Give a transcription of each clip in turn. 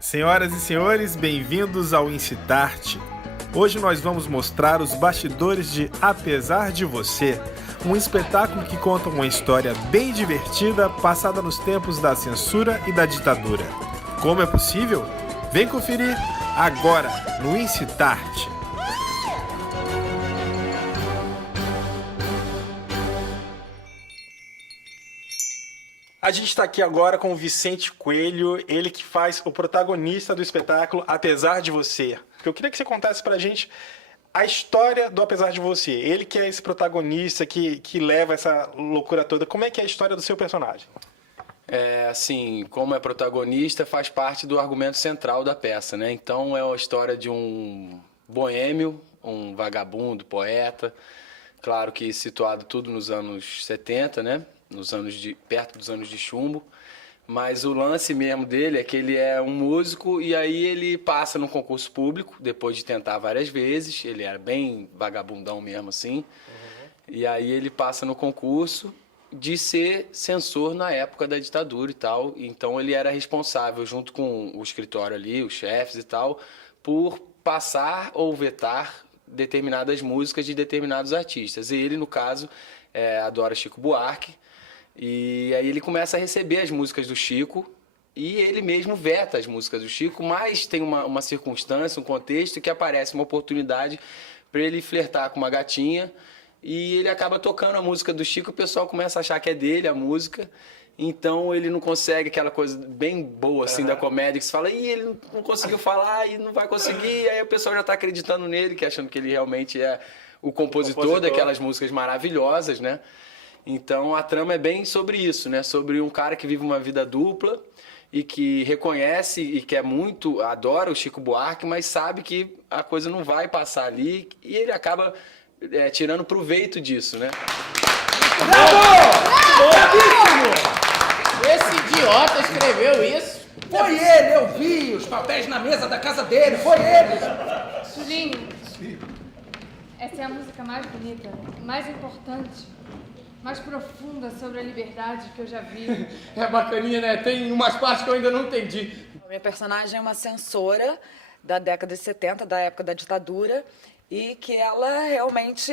Senhoras e senhores, bem-vindos ao Incitarte. Hoje nós vamos mostrar os bastidores de Apesar de Você, um espetáculo que conta uma história bem divertida passada nos tempos da censura e da ditadura. Como é possível? Vem conferir agora no Incitarte. A gente está aqui agora com o Vicente Coelho, ele que faz o protagonista do espetáculo Apesar de Você. Eu queria que você contasse pra gente a história do Apesar de Você. Ele que é esse protagonista que leva essa loucura toda. Como é que é a história do seu personagem? Como é protagonista, faz parte do argumento central da peça, né? Então é a história de um boêmio, um vagabundo, poeta, claro que situado tudo nos anos 70, né? Perto dos anos de chumbo, mas o lance mesmo dele é que ele é um músico e aí ele passa num concurso público, depois de tentar várias vezes, ele era bem vagabundão mesmo assim, e aí ele passa no concurso de ser censor na época da ditadura e tal, então ele era responsável, junto com o escritório ali, os chefes e tal, por passar ou vetar determinadas músicas de determinados artistas, e ele, no caso, adora Chico Buarque. E aí ele começa a receber as músicas do Chico e ele mesmo veta as músicas do Chico, mas tem uma circunstância, um contexto que aparece uma oportunidade para ele flertar com uma gatinha e ele acaba tocando a música do Chico, o pessoal começa a achar que é dele a música, então ele não consegue aquela coisa bem boa assim da comédia que se fala, ele não conseguiu falar e não vai conseguir, aí o pessoal já está acreditando nele, que achando que ele realmente é o compositor daquelas músicas maravilhosas, né? Então a trama é bem sobre isso, né? Sobre um cara que vive uma vida dupla e que reconhece e quer muito, adora o Chico Buarque, mas sabe que a coisa não vai passar ali e ele acaba tirando proveito disso, né? Bravo! Esse idiota escreveu isso? Foi ele, eu vi os papéis na mesa da casa dele, foi ele! Julinho, essa é a música mais bonita, mais importante, mais profunda sobre a liberdade que eu já vi. É bacaninha, né? Tem umas partes que eu ainda não entendi. Minha personagem é uma censora da década de 70, da época da ditadura, e que ela realmente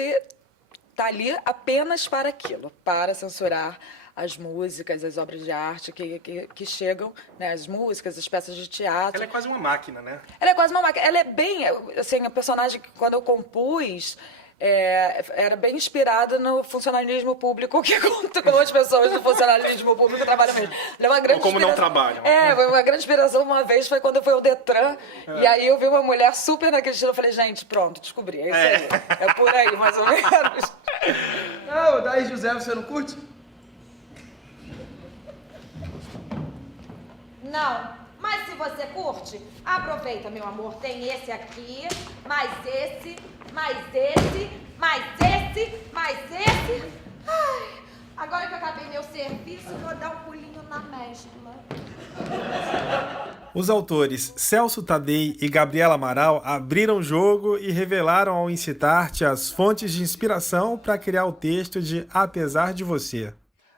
está ali apenas para aquilo, para censurar as músicas, as obras de arte que chegam, né, as músicas, as peças de teatro. Ela é quase uma máquina, né? Ela é quase uma máquina. Ela é bem, assim, a personagem que quando eu compus, era bem inspirada no funcionalismo público, que como as pessoas do funcionalismo público trabalham mesmo. Ela é uma grande como não trabalham. Foi uma grande inspiração uma vez, foi quando eu fui ao Detran, e aí eu vi uma mulher super naquele estilo, eu falei, gente, pronto, descobri, é isso aí. É por aí, mais ou menos. Não, daí José, você não curte? Não, mas se você curte, aproveita, meu amor. Tem esse aqui, mais esse, mais esse, mais esse, mais esse. Ai, agora que eu acabei meu serviço, vou dar um pulinho na mescla. Os autores Celso Tadei e Gabriela Amaral abriram o jogo e revelaram ao Incitarte as fontes de inspiração para criar o texto de Apesar de Você.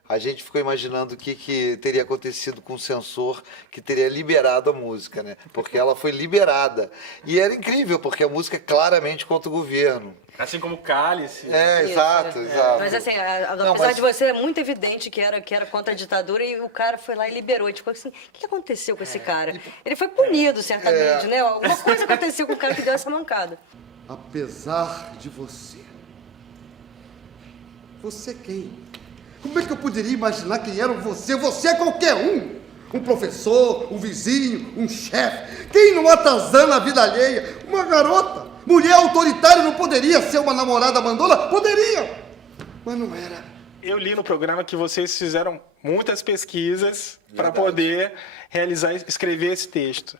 A gente ficou imaginando o que teria acontecido com o censor que teria liberado a música, né? Porque ela foi liberada. E era incrível, porque a música é claramente contra o governo. Assim como Cálice. Exato. Mas assim, apesar de você, é muito evidente que era contra a ditadura e o cara foi lá e liberou. Tipo assim, o que aconteceu com esse cara? Ele foi punido, certamente, né? Alguma coisa aconteceu com o cara que deu essa mancada. Apesar de você. Você quem? Como é que eu poderia imaginar quem era você? Você é qualquer um. Um professor, um vizinho, um chefe. Quem não atazana a vida alheia? Uma garota. Mulher autoritária não poderia ser uma namorada mandona? Poderia. Mas não era. Eu li no programa que vocês fizeram muitas pesquisas para poder escrever esse texto.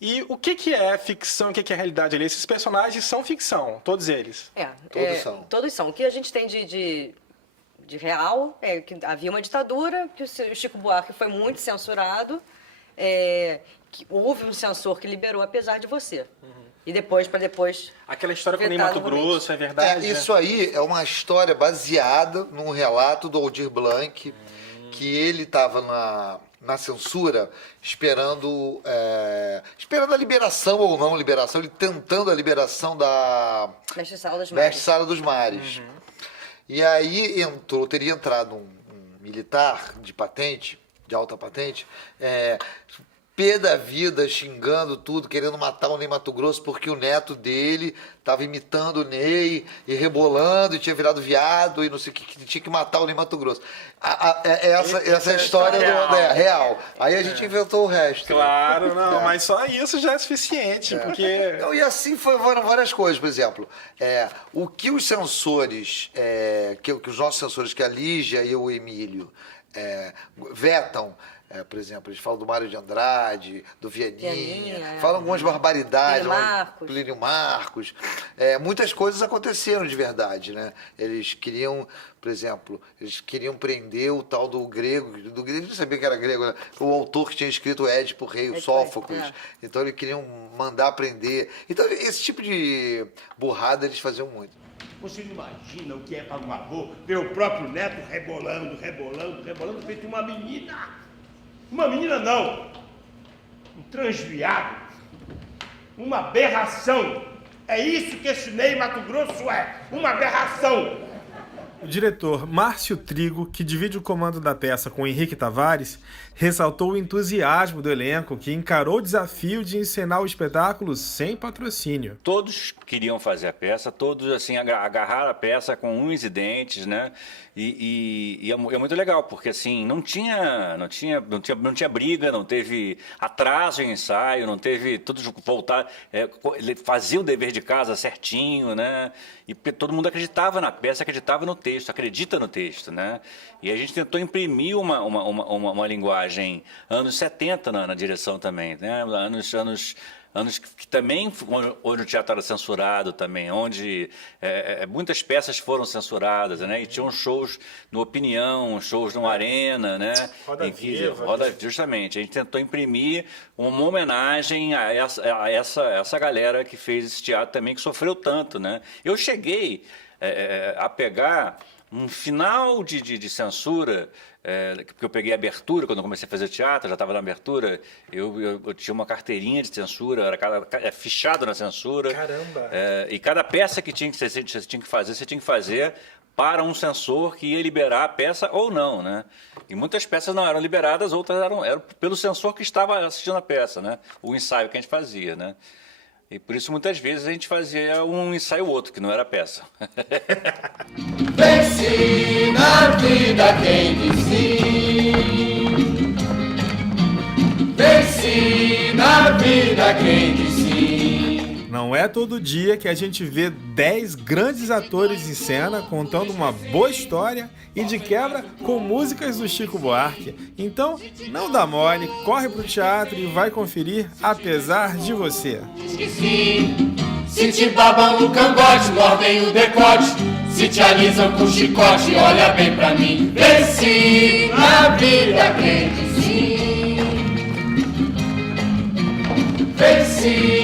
E o que é ficção, o que é realidade ali? Esses personagens são ficção, todos eles. Todos são. Todos são. O que a gente tem de real é que havia uma ditadura, que o Chico Buarque foi muito censurado, que houve um censor que liberou Apesar de Você. E depois. Aquela história com o Ney Matogrosso, é verdade? Isso aí é uma história baseada num relato do Aldir Blanc, que ele estava na censura esperando esperando a liberação ou não liberação, ele tentando a liberação da Mestre-sala dos Mares. Mestre-sala dos Mares. E aí teria entrado um militar de patente, de alta patente, pé da vida, xingando tudo, querendo matar o Ney Matogrosso, porque o neto dele estava imitando o Ney e rebolando, e tinha virado viado, e não sei o que tinha que matar o Ney Matogrosso. Essa é a história real. Aí a gente inventou o resto. Claro, não, mas só isso já é suficiente, porque... Não, e assim foram várias coisas, por exemplo, o que os censores, que os nossos censores, que a Lígia e o Emílio, vetam, por exemplo, eles falam do Mário de Andrade, do Vianinha, falam algumas barbaridades, Plínio Marcos. Muitas coisas aconteceram de verdade, né? Eles queriam, por exemplo, prender o tal do grego eles não sabiam que era grego, né? O autor que tinha escrito Édipo Rei, o Sófocles. Então eles queriam mandar prender. Então esse tipo de burrada eles faziam muito. Você não imagina o que é para um avô ver o próprio neto rebolando, feito uma menina. Uma menina não, um transviado, uma aberração. É isso que esse Ney Matogrosso é, uma aberração. O diretor Márcio Trigo, que divide o comando da peça com Henrique Tavares, ressaltou o entusiasmo do elenco, que encarou o desafio de encenar o espetáculo sem patrocínio. Todos queriam fazer a peça, todos assim agarraram a peça com unhas e dentes, né? E é muito legal, porque assim não tinha briga, não teve atraso em ensaio, não teve tudo voltar, ele fazia o dever de casa certinho, né? E todo mundo acreditava na peça, acreditava no texto, acredita no texto, né? E a gente tentou imprimir uma linguagem anos 70 na direção também, né? Anos que também, onde o teatro era censurado também, onde muitas peças foram censuradas, né? E tinham shows no Opinião, shows no Arena, né? Roda Viva. Justamente, a gente tentou imprimir uma homenagem a essa galera que fez esse teatro também, que sofreu tanto, né? Eu cheguei a pegar um final de censura, porque eu peguei a abertura, quando eu comecei a fazer teatro, já estava na abertura, eu tinha uma carteirinha de censura, era fichado na censura. Caramba! E cada peça que você tinha que fazer para um censor que ia liberar a peça ou não, né? E muitas peças não eram liberadas, outras eram pelo censor que estava assistindo a peça, né? O ensaio que a gente fazia, né? E por isso, muitas vezes, a gente fazia um ensaio ou outro, que não era peça. Vence na vida quem diz sim. Vence na vida quem diz sim. Não é todo dia que a gente vê 10 grandes atores em cena contando uma boa história e de quebra com músicas do Chico Buarque. Então, não dá mole, corre pro teatro e vai conferir Apesar de Você. Diz que sim, se te babam no cangote, mordem o decote, se te alisam com chicote, olha bem pra mim. Vence na vida quem diz sim. Vence